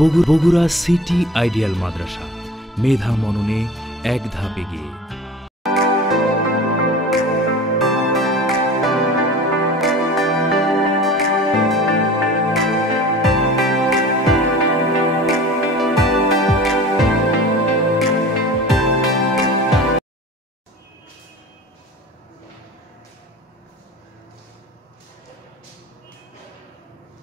Bogura city ideal মাদ্রাসা, মেধা মননে এক ধাপ এগিয়ে।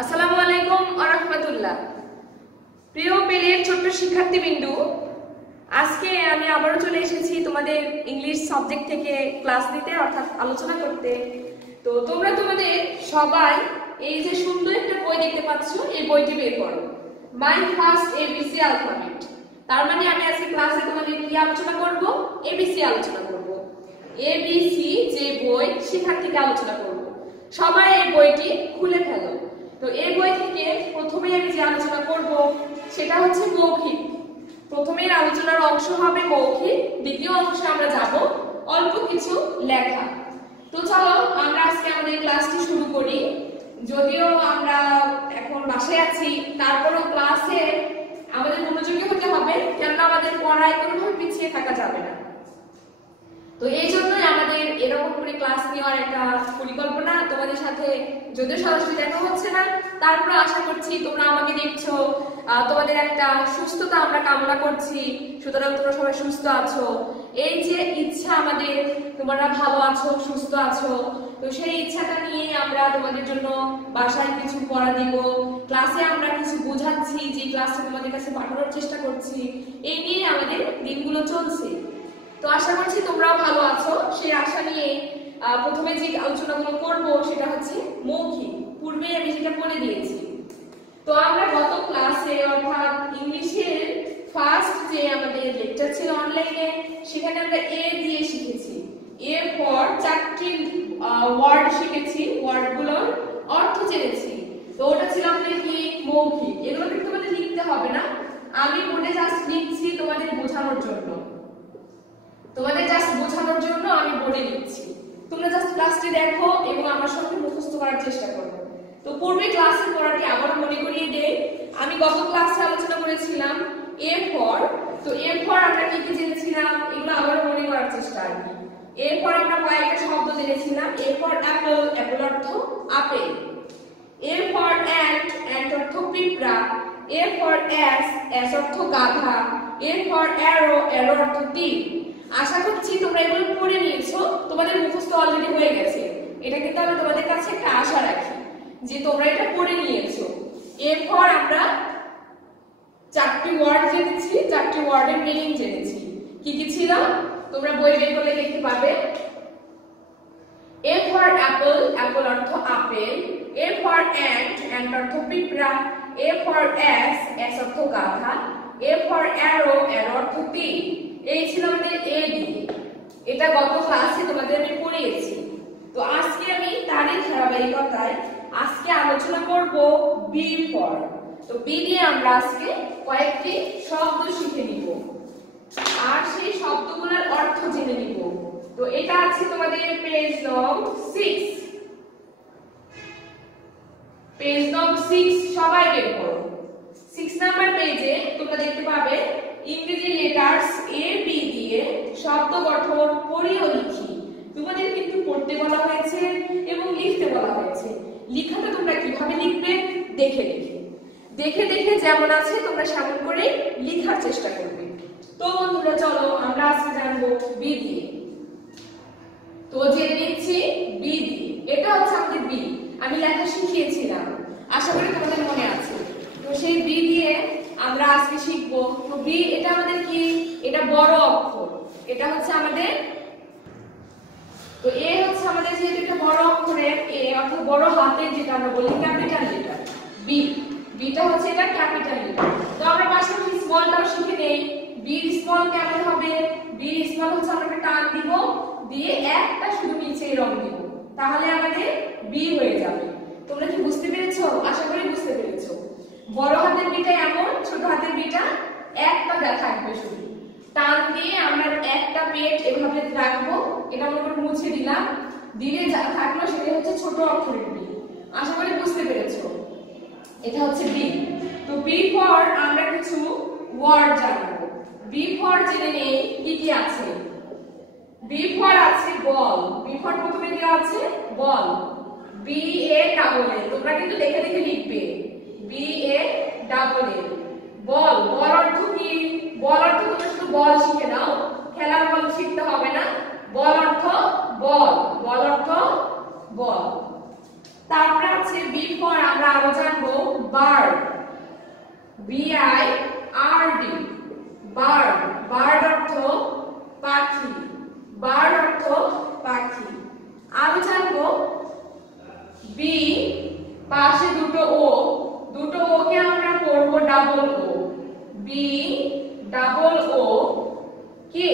আসসালামু আলাইকুম ওয়া রাহমাতুল্লাহ। প্রিয় পেলের ছোট্ট শিক্ষার্থীবৃন্দু, আজকে আমি আবারও চলে এসেছি তোমাদের ইংলিশ সাবজেক্ট থেকে ক্লাস নিতে, অর্থাৎ আলোচনা করতে। তো তোমরা তোমাদের সবাই এই যে সুন্দর একটা বই দেখতে পাচ্ছ, এই বইটি বের করো, মাই ফার্স্ট এবিসি অ্যালফাবেট। তার মানে আমি আজকে ক্লাসে তোমাদের কি আলোচনা করব? এবিসি আলোচনা করব। এবিসি যে বই, সেখান থেকে আলোচনা করব। সবাই এই বইটি খুলে ফেলো। তো এই বই থেকে প্রথমে আমি যে আলোচনা করব সেটা হচ্ছে মৌখিক। প্রথমের আলোচনার অংশ হবে মৌখিক, দ্বিতীয় অংশে আমরা যাব অল্প কিছু লেখা। তো চলো আমরা আজকে আমাদের ক্লাসটি শুরু করি। যদিও আমরা এখন বাসায় আছি, তারপরেও ক্লাসে আমাদের মনোযোগী হতে হবে, কেননা আমাদের পড়ায় কোনোভাবে পিছিয়ে থাকা যাবে না। তো এই জন্যই আমাদের এরকম করে ক্লাস নেওয়ার একটা পরিকল্পনা তোমাদের সাথে। যদিও সরাসরি দেখা হচ্ছে না, তারপরে আশা করছি তোমরা আমাকে দেখছো, তোমাদের একটা সুস্থতা আমরা কামনা করছি। সুতরাং তোমরা সবাই সুস্থ আছো, এই যে ইচ্ছা আমাদের, তোমরা ভালো আছো, সুস্থ আছো। তো সেই ইচ্ছাটা নিয়ে আমরা তোমাদের জন্য বাসায় কিছু পড়া দিব, ক্লাসে আমরা কিছু বোঝাচ্ছি, যে ক্লাসটা তোমাদের কাছে পাঠানোর চেষ্টা করছি। এই নিয়ে আমাদের দিনগুলো চলছে। তো আশা করছি তোমরাও ভালো আছো। সেই আশা নিয়ে প্রথমে যে আলোচনাগুলো করব সেটা হচ্ছে মৌখিক। পূর্বে আমি যেটা বলে দিয়েছি। তো আমরা গত ক্লাসে, অর্থাৎ ইংলিশের ফার্স্ট যে আমাদের লেকচার ছিল অনলাইনে, সেখানে আমরা এ দিয়ে শিখেছি। এ ফর চারটি ওয়ার্ড শিখেছি, ওয়ার্ডগুলোর অর্থ জেনেছি। তো ওটা ছিল আমাদের কি মৌখিক। এগুলো কিন্তু তোমাদের লিখতে হবে না, আমি বোর্ডে জাস্ট লিখছি তোমাদের বোঝানোর জন্য। আমি বোর্ডে লিখছি, তোমরা জাস্ট ক্লাসটি দেখো এবং আমার সঙ্গে মুখস্থ করার চেষ্টা করো। তো পূর্বে ক্লাসের পড়াটি আবার মনে করিয়ে দেই। আমি গত ক্লাসে আলোচনা করেছিলাম এ ফর। তো এ ফর আমরা কি কি জেনেছিলাম, এগুলো আবার মনে করার চেষ্টা আর কি। এ ফর আমরা কয়েকটা শব্দ জেনেছিলাম। এ ফর অ্যাপল, অ্যাপল অর্থ apple. A for ant, ant অর্থ পিঁপড়া। এ ফর অ্যাস, অ্যাস অর্থ গাধা। এ ফর অ্যারো, অ্যারো অর্থ তীর। আশা করছি তোমরা এগুলো পড়ে নিয়েছো, তোমাদের মুখস্থ অলরেডি হয়ে গেছে। এটা কিন্তু আমি তোমাদের কাছে একটা আশা রাখি যে তোমরা এটা পড়ে নিয়েছো। এরপর আমরা চারটি ওয়ার্ড জেনেছি, চারটি ওয়ার্ডের মিনিং জেনেছি। কি কি ছিল তোমরা বই বের করে দেখতে পাবে। এ ফর অ্যাপল, অ্যাপল অর্থ apple. A for ant, ant অর্থ পিঁপড়া। এ ফর অ্যাস, অ্যাস অর্থ গাধা। এ ফর অ্যারো, অ্যারো অর্থ তীর। এই ছিল আমাদের এ বি। এটা গত ক্লাসে তোমাদের আমি পড়িয়েছি। তো আজকে আমি তারই ধারাবাহিকতায় আজকে আলোচনা করব বি ফর। তো বি দিয়ে আমরা আজকে কয়েকটি শব্দ শিখে নিব আর সেই শব্দগুলোর অর্থ জেনে নিব। তো এটা আছে তোমাদের পেজ নং 6। পেজ নং 6 সবাই বের করো। 6 নাম্বার পেজে তোমরা দেখতে পাবে ইংরেজি লেটার্স এ বি দিয়ে শব্দ গঠন পড়ি ও লিখি। তোমাদের কিন্তু পড়তে বলা হয়েছে এবং লিখতে বলা হয়েছে। লেখাটা তোমরা কিভাবে লিখবে দেখে দেখে দেখে দেখে যেমন আছে তোমরা সেমন করে লেখার চেষ্টা করবে। তো বন্ধুরা চলো আমরা আজকে জানবো বি দিয়ে। তো জেনে নিচ্ছি বি দিয়ে। এটা হচ্ছে আমাদের বি, আমি লেখা শিখিয়েছিলাম, আশা করি তোমাদের মনে আছে। তো সেই বি দিয়ে আমরা আজকে শিখবো। তো বি এটা আমাদের কি, এটা বড় অক্ষর, এটা হচ্ছে আমাদের। তো এ হচ্ছে আমাদের যেহেতু এটা বড় অক্ষরের এ, অর্থাৎ বড় হাতের যেটা আমরা বলি ক্যাপিটাল লেটার। বি, বিটা হচ্ছে এটা ক্যাপিটাল লেটার। তো আমরা পাশাপাশি স্মলটাও শিখে নেই। বি স্মল কেমন হবে? বি স্মল হচ্ছে আমরা টান দিব, দিয়ে একটা শুধু নিচে রং দিব, তাহলে আমাদের বি হয়ে যাবে। তোমরা কি বুঝতে পেরেছো? আশা করি বুঝতে পেরেছো। বড় হাতের বিটা এমন, ছোট হাতের বিটা একটা থাকবে শুধু। টান দিয়ে আমরা একটা পেট এভাবে রাখবো, এটা আমরা মুছে দিলাম, দিলে যা থাকলো সেটা হচ্ছে ছোট অক্ষরের বি। আশা করি বুঝতে পেরেছো। এটা হচ্ছে বি। তো তো বি ফর আমরা কিছু ওয়ার্ড জানবো। বি ফর জেনে নেই কি কি আছে। বি ফর আছে বল। বি ফর প্রথমে কি আছে বল, বি এ ডাবল এ, তোমরা কিন্তু দেখে দেখে লিখবে বি এ ডাবল এ। বল, বল অর্থ কি? বল অর্থ তোমরা শুধু বল শিখে নাও, খেলার বল শিখতে হবে না। বল অর্থ বল, বল অর্থ বল। তারপরে আছে বি ফর আমরা আরো জানবো bird, B I R D, bird. Bird অর্থ পাখি, বার্ড অর্থ পাখি। আরো জানবো বি পাশে দুটো ও, দুটো ও কে আমরা পড়বো double O, B double O K,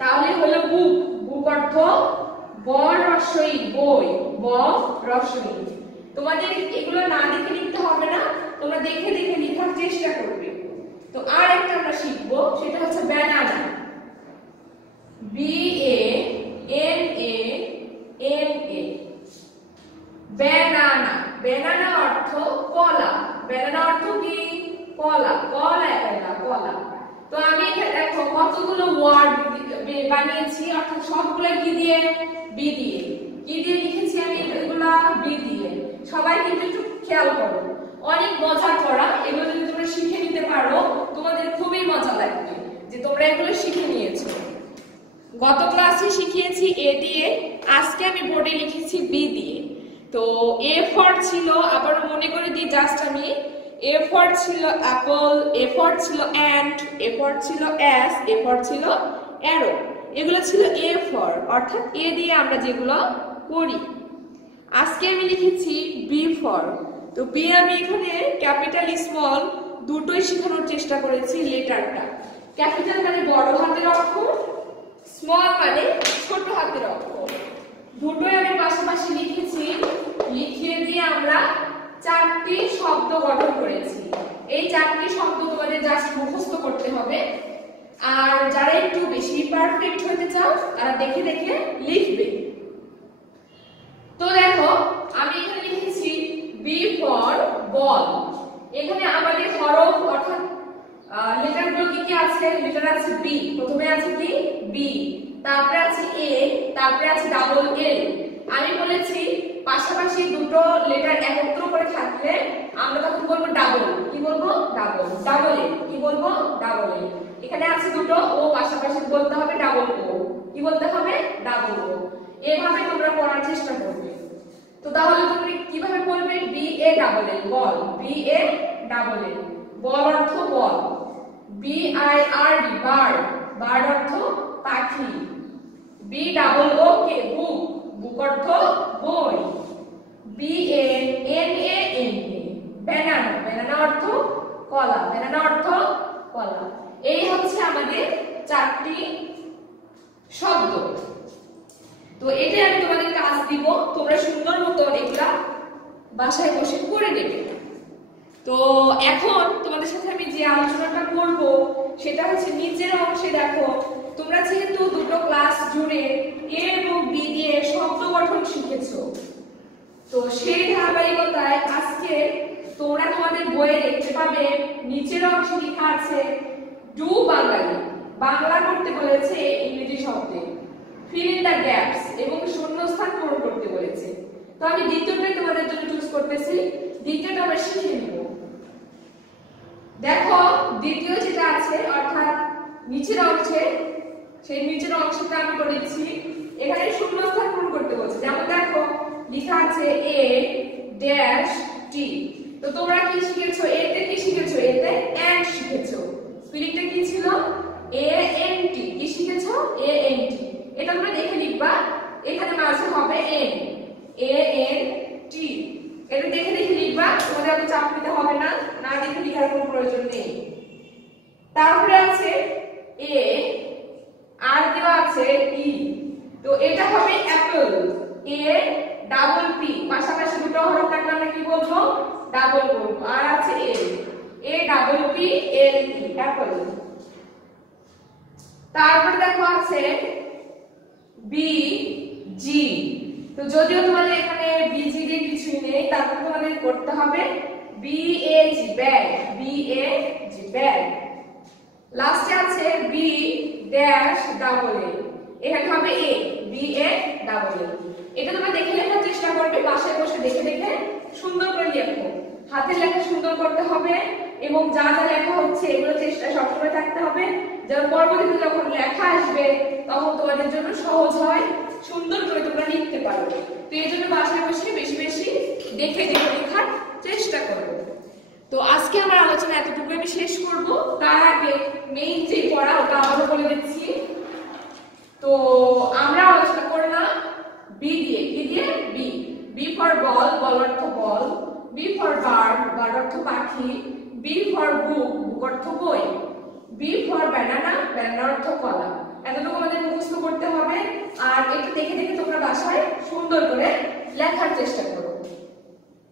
তাহলে হলো বুক। বুক অর্থ ব রস্বই বই, ব রস্বই। তোমাদের এগুলো না দেখে লিখতে হবে না, তোমরা দেখে দেখে লেখার চেষ্টা করবে। তো আর একটা আমরা শিখবো, সেটা হচ্ছে banana, B A N A N A, banana. Banana অর্থ কলা, ব্যানানা অর্থ কি? কলা, কলা একটা কলা। তো আমি এখানে দেখো কতগুলো ওয়ার্ড বানিয়েছি, অর্থাৎ সবগুলো কি দিয়ে? বি দিয়ে। কি দিয়ে লিখেছি আমি এগুলা? বি দিয়ে। সবাই কিন্তু একটু খেয়াল করো, অনেক মজার পড়া, এগুলো যদি তোমরা শিখে নিতে পারো তোমাদের খুবই মজা লাগবে যে তোমরা এগুলো শিখে নিয়েছো। গত ক্লাসে শিখিয়েছি এ দিয়ে, আজকে আমি বোর্ডে লিখেছি বি দিয়ে। তো এ ফর ছিল, আবার মনে করে দিই জাস্ট আমি, এ ফর ছিল অ্যাপল, এ ফর ছিল অ্যান্ট, এ ফর ছিল অ্যাস, এ ফর ছিল অ্যারো। এগুলো ছিল এ ফর, অর্থাৎ এ দিয়ে আমরা যেগুলো করি। আজকে আমি লিখেছি বি ফর। তো বি আমি এখানে ক্যাপিটাল স্মল দুটোই শেখানোর চেষ্টা করেছি লেটারটা। ক্যাপিটাল মানে বড় হাতের অক্ষর, স্মল মানে ছোট হাতের অক্ষর, দুটোই আমি পাশাপাশি লিখেছি। লিখিয়ে দিয়ে আমরা চারটি শব্দ গঠন করেছি। এই চারটি শব্দ তোমাদের জাস্ট মুখস্থ করতে হবে, আর যারা একটু বেশি পারফেক্ট হতে চাও তারা দেখে দেখে লিখবে। তো দেখো আমি এখানে লিখেছি বি ফর বল। এখানে আমাদের হরফ অর্থাৎ লেটারগুলো কি কি আছে? লেটার আছে বি, প্রথমে আছে কি বি, তারপরে আছে এ, তারপরে আছে ডাবল এল। আমি বলেছি পাশাপাশি দুটো লেটার একত্র করে থাকলে আমরা তখন বলবো ডাবল। কি বলবো? ডাবল। ডাবল এ কি বলবো? Double A. এখানে আছে দুটো ও, পাশাপাশি বলতে হবে ডাবল ও। কি বলতে হবে? Double O. এভাবে তোমরা পড়ার চেষ্টা করবে। তো তাহলে তুমি কিভাবে বলবে? B A double L, ball, B A double L. Ball অর্থ ball, B I R D bird, bird অর্থ পাখি, বি ডাবল ও কে বুক, বুক অর্থ বই, B A N A N A banana, banana অর্থ কলা, ব্যানানা অর্থ কলা। এই হচ্ছে আমাদের চারটি শব্দ। তো এটা আমি তোমাদের কাজ দিব, তোমরা সুন্দর মতো এগুলা বাসায় বসে করে নেবে। তো এখন তোমাদের সাথে আমি যে আলোচনাটা করব সেটা হচ্ছে নিচের অংশে দেখো তোমরা যেহেতু দুটো ক্লাস জুড়ে এ এবং বি দিয়ে শব্দ গঠন শিখেছো, তো সেই ধারাবাহিকতায় আজকে তোমরা তোমাদের বইয়ে দেখতে পাবে নিচের অংশে লেখা আছে ডু বাঙালি, বাংলা করতে বলেছে ইংরেজি শব্দে, ফিল ইন দ্য গ্যাপস এবং শূন্যস্থান পূরণ করতে বলেছে। তো আমি দ্বিতীয়টাই তোমাদের জন্য চুজ করতেছি, দ্বিতীয়টা আমরা শিখে নিব। দেখো দ্বিতীয় যেটা আছে অর্থাৎ নিচের অংশে, সেই নিচের অংশটা আমি করেছি, এখানে শূন্যস্থান পূরণ করতে বলছে। যেমন দেখো লেখা আছে এ ড্যাশ টি। তো তোমরা কি শিখেছো? এতে কি শিখেছো? এতে এন্ড শিখেছো। স্পেলিংটা কি ছিল? A N T. কি শিখেছো? A N T. এটা তোমরা দেখে লিখবা, এখানে মাঝে হবে এন, এ এন টি। এটা দেখে দেখে লিখবা, তোমাদের আর চাপ নিতে হবে না, না দেখে লেখার কোনো প্রয়োজন নেই। তারপরে আছে এ আর দেওয়া আছে ই। তো এটা হবে অ্যাপল, এ ডাবল পি, পাশাপাশি দুটো হরফ থাকলে আমরা কি বলবো? ডাবল বলবো। আর আছে এ ডাবল পি এল ই, অ্যাপল। তারপরে দেখো আছে বি জি। তো যদিও তোমাদের এখানে বিজি দিয়ে কিছুই নেই, তারপর তোমাদের করতে হবে B A G bag, B A G bag. লাস্টে আছে বি ড্যাশ ডাবল এ, এখানে হবে এ, বি এ ডাবল এ। এটা তোমরা দেখে লেখার চেষ্টা করবে, বাসায় বসে দেখে দেখে সুন্দর করে লেখো। হাতের লেখা সুন্দর করতে হবে এবং যা যা লেখা হচ্ছে এগুলো চেষ্টা সবসময় থাকতে হবে, যেন পরবর্তীতে যখন লেখা আসবে তখন তোমাদের জন্য সহজ হয়, সুন্দর করে তোমরা লিখতে পারো। তো এই জন্য বাসায় বসে বেশি বেশি দেখে দেখে লেখার চেষ্টা করো। তো আজকে আমার আলোচনা এতটুকু আমি শেষ করব। তার আগে মেইন যে পড়া ওটা আবারও বলে দিচ্ছি। তো আমরা আলোচনা করলাম বি দিয়ে, কি দিয়ে? বি। বি ফর বল, বল অর্থ ball. B for bird, bird অর্থ পাখি। বি ফর বুক, বুক অর্থ বই। বি ফর ব্যানানা, ব্যানানা অর্থ কলা। এতটুকু আমাদের মুখস্থ করতে হবে, আর একটু দেখে দেখে তোমরা বাসায় সুন্দর করে লেখার চেষ্টা করো।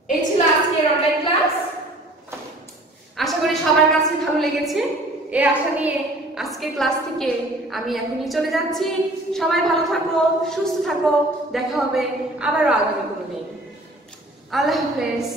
এই ছিল আজকের অনলাইন ক্লাস। আশা করি সবার কাছে ভালো লেগেছে। এই আশা নিয়ে আজকের ক্লাস থেকে আমি এখনই চলে যাচ্ছি। সবাই ভালো থাকো, সুস্থ থাকো। দেখা হবে আবারও আগামী কোনো দিন। আল্লাহ হাফেজ।